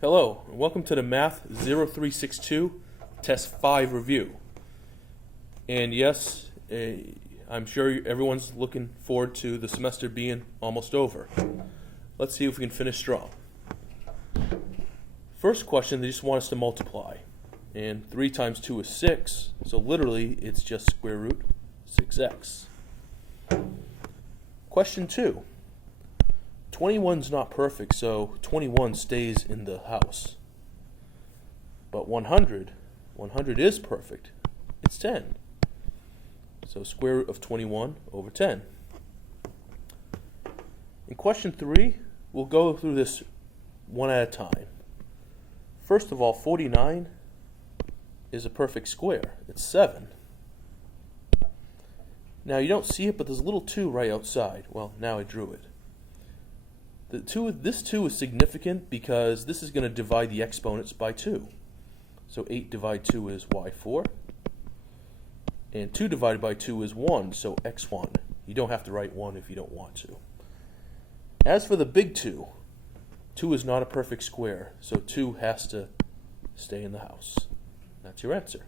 Hello, and welcome to the Math 0362 Test 5 review. And yes, I'm sure everyone's looking forward to the semester being almost over. Let's see if we can finish strong. First question, they just want us to multiply. And 3 times 2 is 6, so literally it's just square root 6x. Question 2. 21 is not perfect, so 21 stays in the house. But 100 is perfect. It's 10. So square root of 21 over 10. In question 3, we'll go through this one at a time. First of all, 49 is a perfect square. It's 7. Now you don't see it, but there's a little 2 right outside. Well, now I drew it. This 2 is significant because this is going to divide the exponents by 2. So 8 divided 2 is y4. And 2 divided by 2 is 1, so x1. You don't have to write 1 if you don't want to. As for the big 2, 2 is not a perfect square, so 2 has to stay in the house. That's your answer.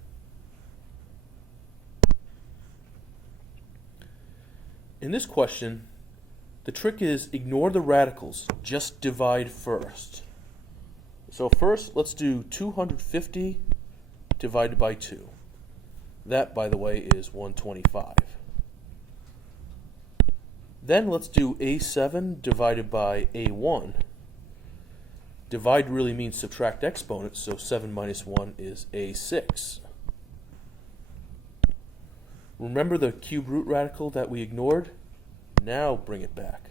In this question, the trick is ignore the radicals, just divide first. So first, let's do 250 divided by 2. That, by the way, is 125. Then let's do a7 divided by a1. Divide really means subtract exponents, so 7 minus 1 is a6. Remember the cube root radical that we ignored? Now bring it back.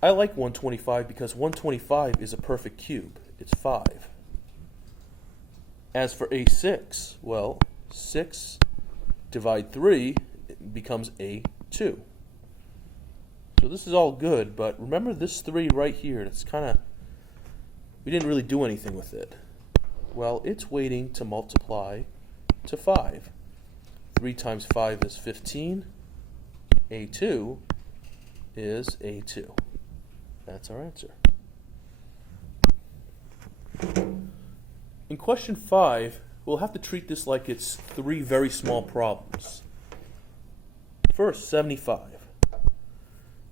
I like 125 because 125 is a perfect cube. It's 5. As for a6, well, 6 divide 3 becomes a2. So this is all good, but remember this 3 right here, it's we didn't really do anything with it. Well, it's waiting to multiply to 5. 3 times 5 is 15. A2 is A2. That's our answer. In question 5, we'll have to treat this like it's 3 very small problems. First, 75.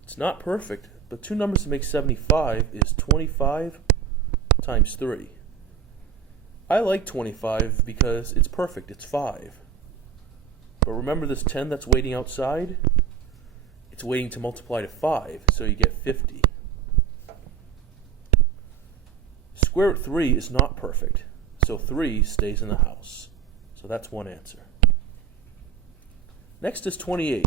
It's not perfect, but 2 numbers to make 75 is 25 times 3. I like 25 because it's perfect. It's 5. But remember this 10 that's waiting outside? It's waiting to multiply to 5, so you get 50. Square root 3 is not perfect, so 3 stays in the house. So that's one answer. Next is 28.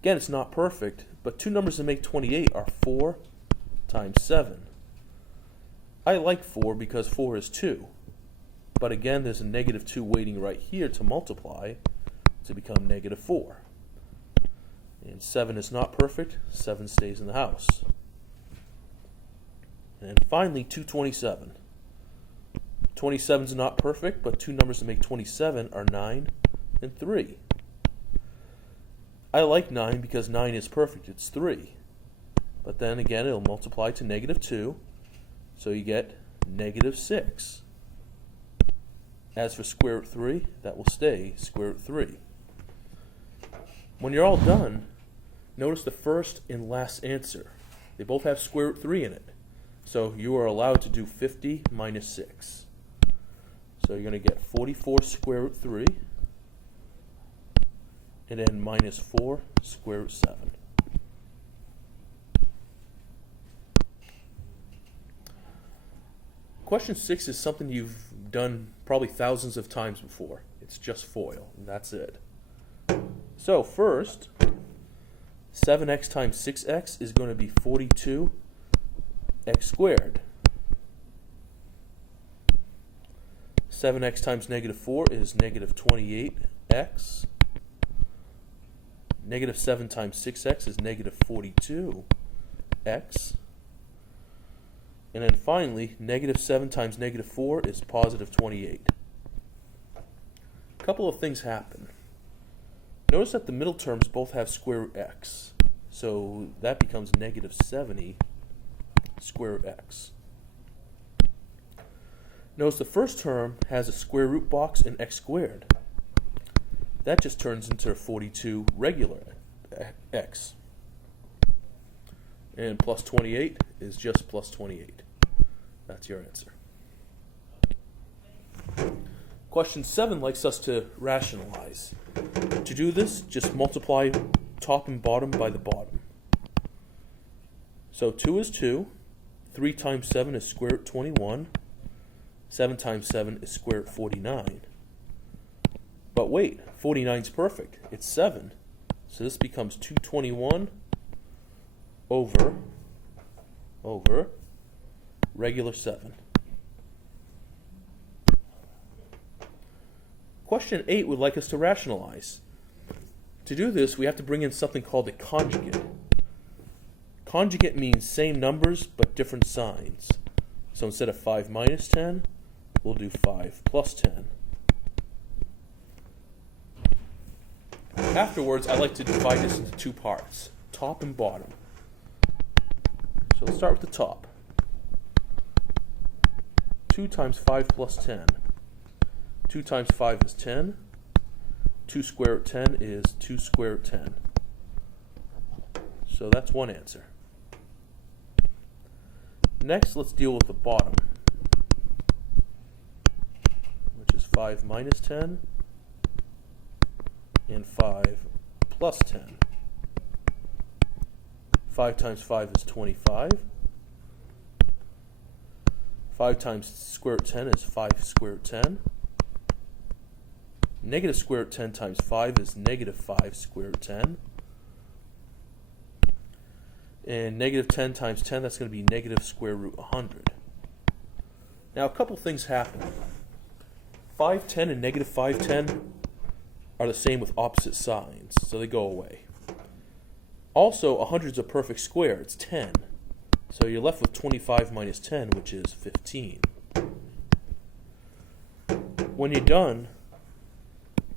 Again, it's not perfect, but 2 numbers that make 28 are 4 times 7. I like 4 because 4 is 2. But again, there's a negative 2 waiting right here to multiply to become negative 4. And 7 is not perfect. 7 stays in the house. And finally, 227. 27 is not perfect, but 2 numbers to make 27 are 9 and 3. I like 9 because 9 is perfect. It's 3. But then again, it'll multiply to negative 2, so you get negative 6. As for square root 3, that will stay square root 3. When you're all done, notice the first and last answer. They both have square root 3 in it. So you are allowed to do 50 minus 6. So you're going to get 44 square root 3, and then minus 4 square root 7. Question 6 is something you've done probably thousands of times before. It's just FOIL, and that's it. So first, 7x times 6x is going to be 42x squared. 7x times negative 4 is negative 28x. Negative 7 times 6x is negative 42x. And then finally, negative 7 times negative 4 is positive 28. A couple of things happen. Notice that the middle terms both have square root x. So that becomes negative 70 square root x. Notice the first term has a square root box in x squared. That just turns into 42 regular x. And plus 28 is just plus 28. That's your answer. Question 7 likes us to rationalize. To do this, just multiply top and bottom by the bottom. So 2 is 2, 3 times 7 is square root 21, 7 times 7 is square root 49. But wait, 49 is perfect. It's 7. So this becomes 221 over regular 7. Question 8 would like us to rationalize. To do this, we have to bring in something called a conjugate. Conjugate means same numbers but different signs. So instead of 5 minus 10, we'll do 5 plus 10. Afterwards, I like to divide this into two parts, top and bottom. So let's start with the top. 2 times 5 plus 10. 2 times 5 is 10. 2 square root 10 is 2 square root 10. So that's one answer. Next, let's deal with the bottom, which is 5 minus 10 and 5 plus 10. 5 times 5 is 25. 5 times square root 10 is 5 square root 10. Negative square root 10 times 5 is negative 5 square root 10. And negative 10 times 10, that's going to be negative square root 100. Now, a couple things happen. 510 and negative 510 are the same with opposite signs, so they go away. Also, 100 is a perfect square. It's 10. So you're left with 25 minus 10, which is 15. When you're done,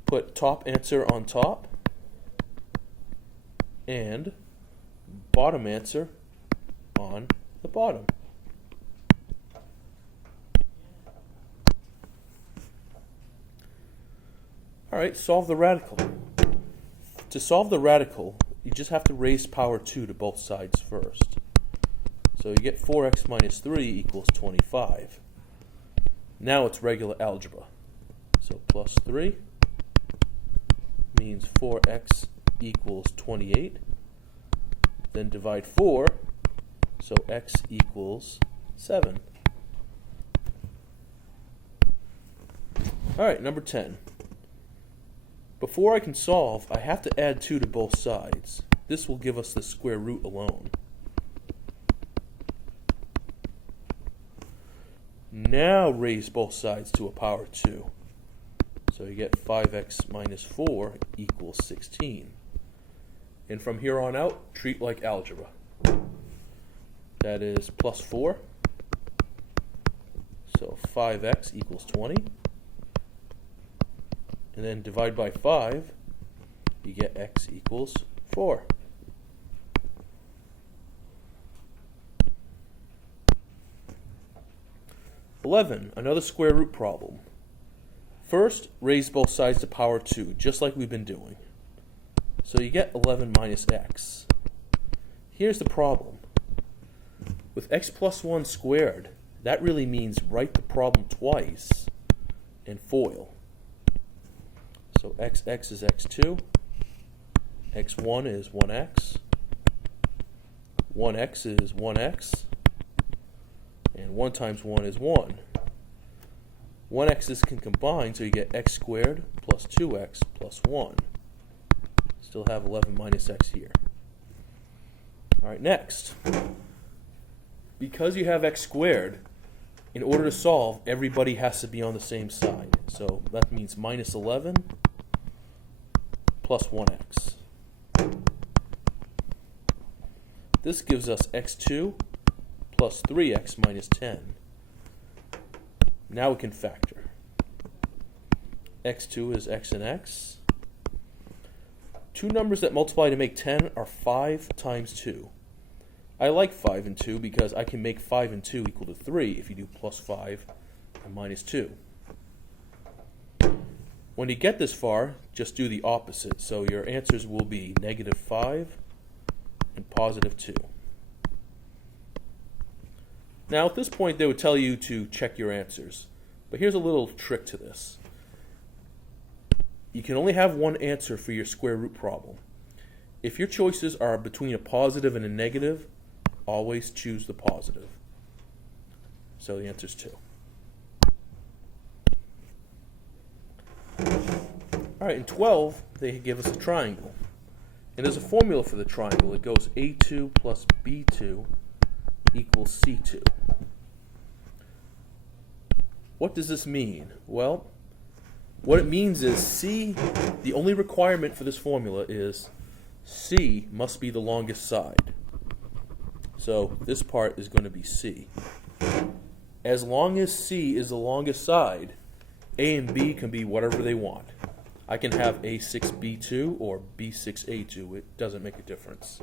put top answer on top and bottom answer on the bottom. All right, solve the radical. To solve the radical, you just have to raise power 2 to both sides first. So you get 4x minus 3 equals 25. Now it's regular algebra. So plus 3 means 4x equals 28. Then divide 4, so x equals 7. All right, number 10. Before I can solve, I have to add 2 to both sides. This will give us the square root alone. Now raise both sides to a power 2. So you get 5x minus 4 equals 16. And from here on out, treat like algebra. That is plus 4. So 5x equals 20. And then divide by 5, you get x equals 4. Another square root problem. First, raise both sides to power 2, just like we've been doing. So you get 11 minus x. Here's the problem. With x plus 1 squared, that really means write the problem twice and FOIL. So xx is x2, x1 is 1x, 1x is 1x, and 1 times 1 is 1. 1x's can combine, so you get x squared plus 2x plus 1. Still have 11 minus x here. All right, next. Because you have x squared, in order to solve, everybody has to be on the same side. So that means minus 11 plus 1x. This gives us x2 plus 3x minus 10. Now we can factor. x2 is x and x. Two numbers that multiply to make 10 are 5 times 2. I like 5 and 2 because I can make 5 and 2 equal to 3 if you do plus 5 and minus 2. When you get this far, just do the opposite. So your answers will be negative 5 and positive 2. Now at this point they would tell you to check your answers. But here's a little trick to this. You can only have one answer for your square root problem. If your choices are between a positive and a negative, always choose the positive. So the answer is 2. All right, in 12, they give us a triangle. And there's a formula for the triangle. It goes A2 plus B2 equals C2. What does this mean? Well, what it means is C, the only requirement for this formula is C must be the longest side. So this part is going to be C. As long as C is the longest side, A and B can be whatever they want. I can have A6B2 or B6A2. It doesn't make a difference.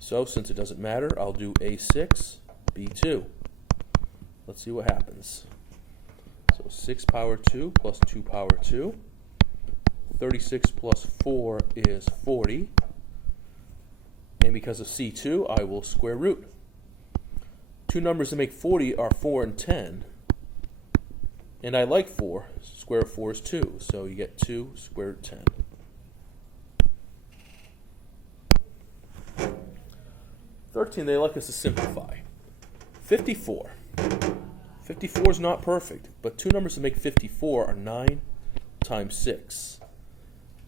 So since it doesn't matter, I'll do A6B2. Let's see what happens. So 6 power 2 plus 2 power 2. 36 plus 4 is 40. And because of C2, I will square root. Two numbers that make 40 are 4 and 10. And I like 4. Square root of 4 is 2. So you get 2 square root 10. 13, they like us to simplify. 54. 54 is not perfect, but two numbers that make 54 are 9 times 6.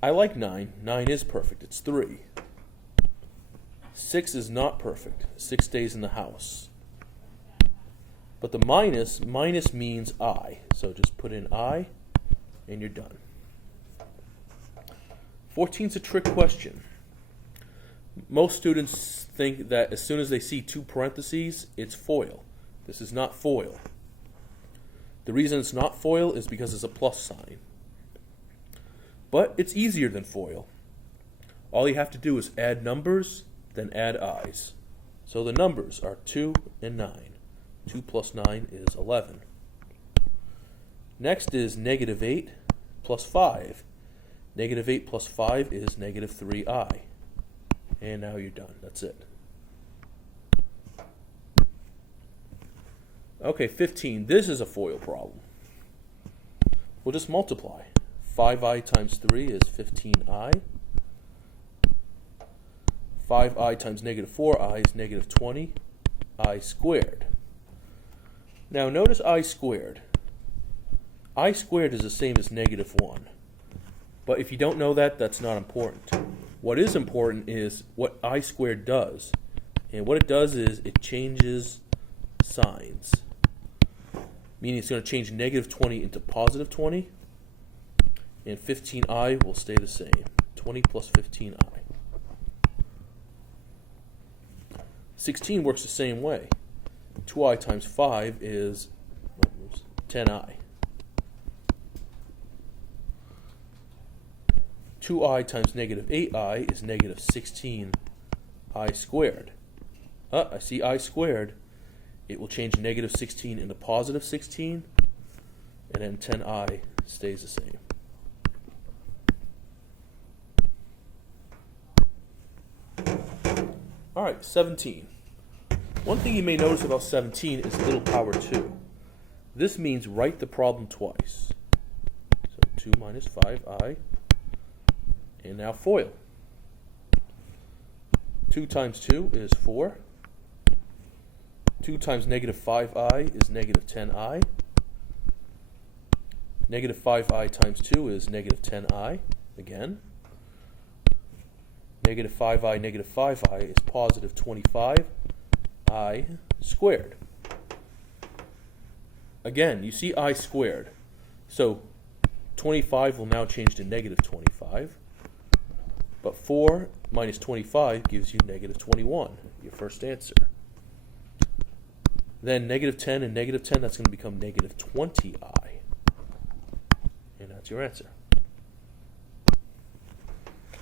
I like 9. 9 is perfect. It's 3. 6 is not perfect. 6 stays in the house. But the minus means I. So just put in I, and you're done. 14 is a trick question. Most students think that as soon as they see two parentheses, it's FOIL. This is not FOIL. The reason it's not FOIL is because it's a plus sign. But it's easier than FOIL. All you have to do is add numbers, then add i's. So the numbers are 2 and 9. 2 plus 9 is 11. Next is negative 8 plus 5. Negative 8 plus 5 is negative 3i. And now you're done. That's it. Okay, 15. This is a FOIL problem. We'll just multiply. 5i times 3 is 15i. 5i times negative 4i is negative 20i squared. Now notice I squared. I squared is the same as negative 1. But if you don't know that, that's not important. What is important is what I squared does. And what it does is it changes signs. Meaning it's going to change negative 20 into positive 20. And 15i will stay the same. 20 plus 15i. 16 works the same way. 2i times 5 is 10i. 2i times negative 8i is negative 16i squared. I see I squared. It will change negative 16 into positive 16, and then 10i stays the same. All right, 17. One thing you may notice about 17 is little power 2. This means write the problem twice. So 2 minus 5i, and now FOIL. 2 times 2 is 4. 2 times negative 5i is negative 10i. Negative 5i times 2 is negative 10i, again. Negative 5i is positive 25i squared. Again, you see I squared. So 25 will now change to negative 25. But 4 minus 25 gives you negative 21, your first answer. Then negative 10 and negative 10, that's going to become negative 20i. And that's your answer.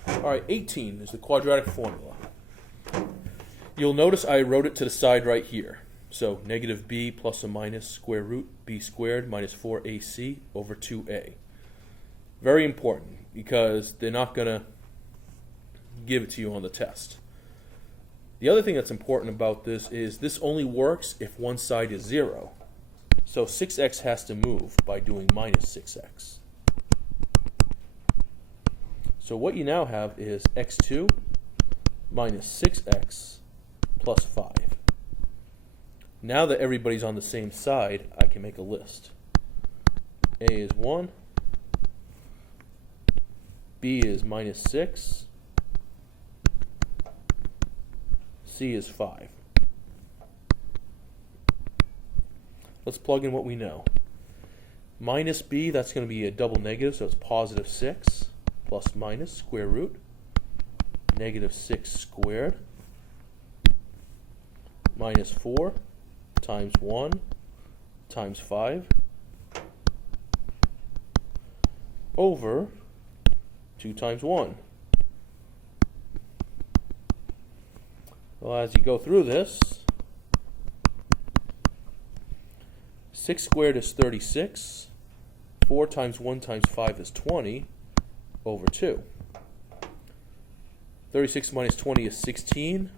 All right, 18 is the quadratic formula. You'll notice I wrote it to the side right here. So negative b plus or minus square root b squared minus 4ac over 2a. Very important because they're not going to give it to you on the test. The other thing that's important about this only works if one side is 0. So 6x has to move by doing minus 6x. So what you now have is x2 minus 6x plus 5. Now that everybody's on the same side, I can make a list. A is 1, B is minus 6, C is 5. Let's plug in what we know. Minus B, that's going to be a double negative, so it's positive 6 plus minus square root negative 6 squared minus 4 times 1 times 5 over 2 times 1. Well, as you go through this, 6 squared is 36, 4 times 1 times 5 is 20 over 2. 36 minus 20 is 16,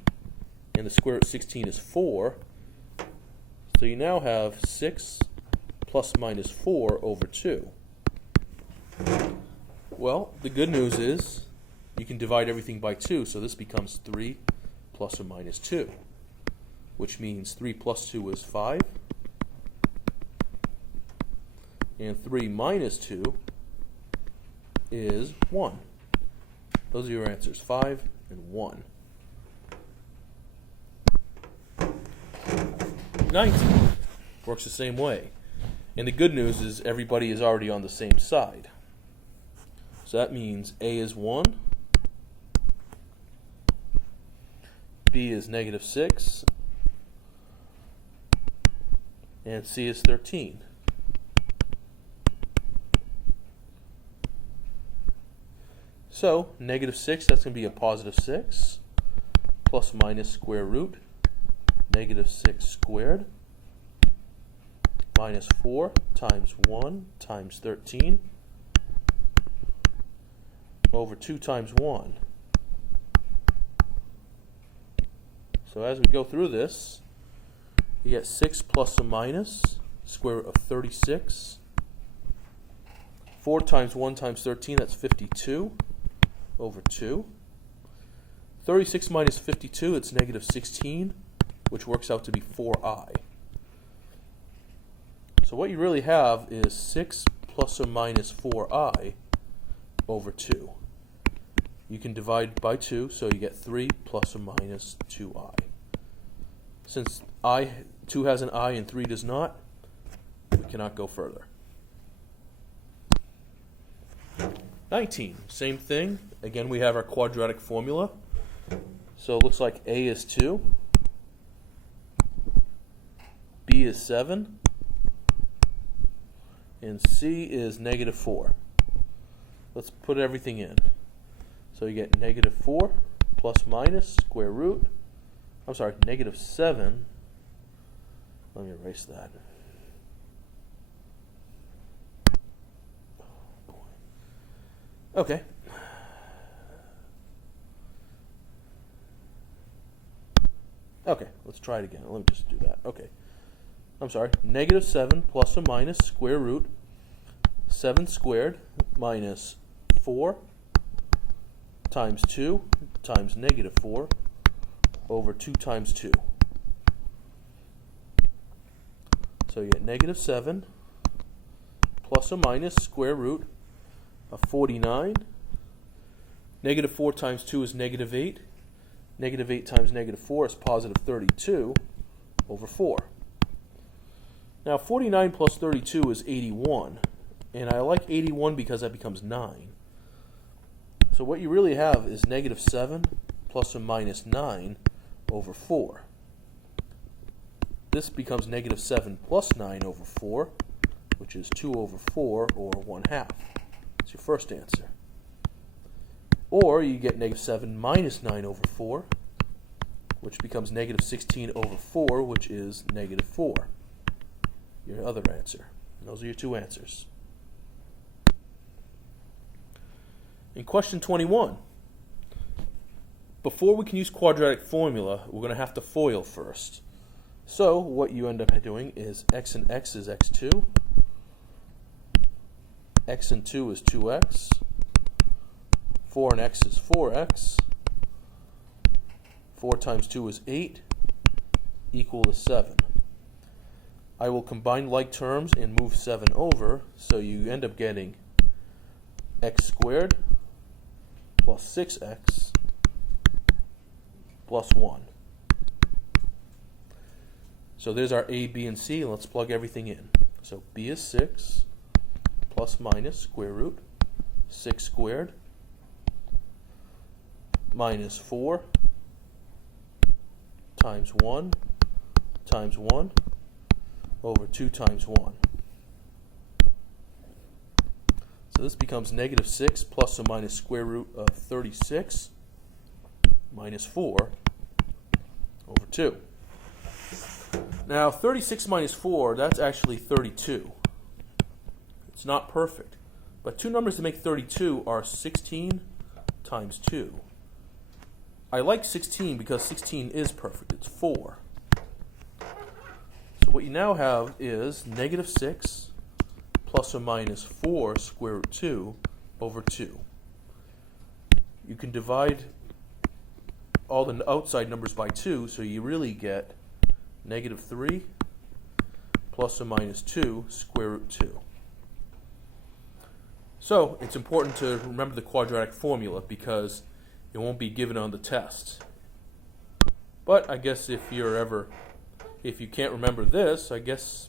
and the square root of 16 is 4. So you now have 6 plus minus 4 over 2. Well, the good news is you can divide everything by 2, so this becomes 3 plus or minus 2, which means 3 plus 2 is 5, and 3 minus 2 is 1. Those are your answers, 5 and 1. 19 works the same way. And the good news is everybody is already on the same side. So that means A is 1, B is negative 6, and C is 13. So negative 6, that's going to be a positive 6, plus minus square root negative 6 squared minus 4 times 1 times 13 over 2 times 1. So as we go through this, you get 6 plus or minus square root of 36. 4 times 1 times 13, that's 52 over 2. 36 minus 52, it's negative 16, which works out to be 4i. So what you really have is 6 plus or minus 4i over 2. You can divide by 2, so you get 3 plus or minus 2i. Since 2 has an I and 3 does not, we cannot go further. 19, same thing. Again, we have our quadratic formula. So it looks like A is 2, B is 7, and C is negative 4. Let's put everything in. So you get negative 4 plus minus square root. I'm sorry, negative 7. Let me erase that. Okay. Okay, let's try it again. Let me just do that. Okay. I'm sorry. Negative 7 plus or minus square root 7 squared minus 4 times 2 times negative 4 over 2 times 2. So you get negative 7 plus or minus square root of 49. Negative 4 times 2 is negative 8. Negative 8 times negative 4 is positive 32 over 4. Now 49 plus 32 is 81. And I like 81 because that becomes 9. So what you really have is negative 7 plus or minus 9 over 4. This becomes negative 7 plus 9 over 4, which is 2 over 4, or 1/2. That's your first answer. Or you get negative 7 minus 9 over 4, which becomes negative 16 over 4, which is negative 4. Your other answer. And those are your two answers. In question 21, before we can use quadratic formula, we're going to have to FOIL first. So what you end up doing is x and x is x2, x and 2 is 2x, 4 and x is 4x, 4 times 2 is 8, equal to 7. I will combine like terms and move 7 over, so you end up getting x squared plus 6x plus 1. So there's our a, b, and c, and let's plug everything in. So b is 6 plus minus square root 6 squared minus 4 times 1 times 1 over 2 times 1. So this becomes negative 6 plus or minus square root of 36 minus 4 over 2. Now 36 minus 4, that's actually 32. It's not perfect, but two numbers to make 32 are 16 times 2. I like 16 because 16 is perfect. It's 4. So what you now have is negative 6 plus or minus 4 square root 2 over 2. You can divide all the outside numbers by 2, so you really get negative 3 plus or minus 2 square root 2. So it's important to remember the quadratic formula because it won't be given on the test. But I guess if you can't remember this, I guess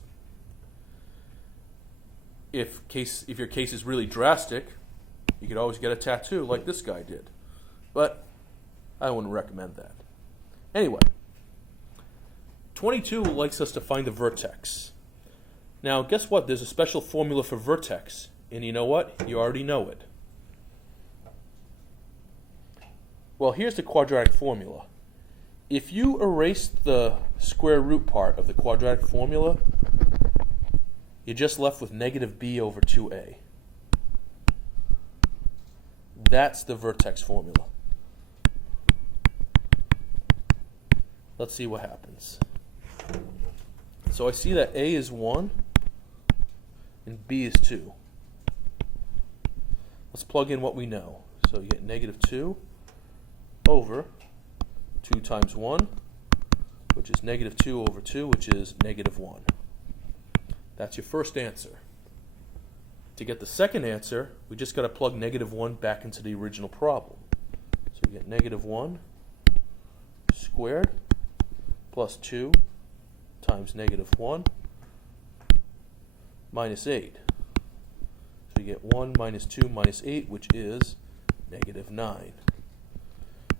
if your case is really drastic, you could always get a tattoo like this guy did. But I wouldn't recommend that. Anyway, 22 likes us to find the vertex. Now, guess what? There's a special formula for vertex. And you know what? You already know it. Well, here's the quadratic formula. If you erase the square root part of the quadratic formula, you're just left with negative b over 2a. That's the vertex formula. Let's see what happens. So I see that a is 1 and b is 2. Let's plug in what we know. So you get negative 2 over 2 times 1, which is negative 2 over 2, which is negative 1. That's your first answer. To get the second answer, we just got to plug negative 1 back into the original problem. So we get negative 1 squared plus 2 times negative 1 minus 8. So you get 1 minus 2 minus 8, which is negative 9.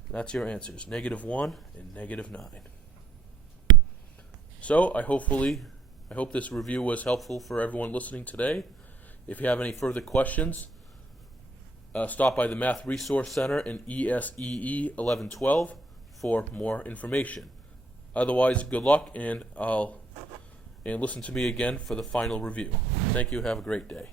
That's your answers, negative 1 and negative 9. So I hope this review was helpful for everyone listening today. If you have any further questions, stop by the Math Resource Center in ESEE 1112 for more information. Otherwise, good luck, and listen to me again for the final review. Thank you. Have a great day.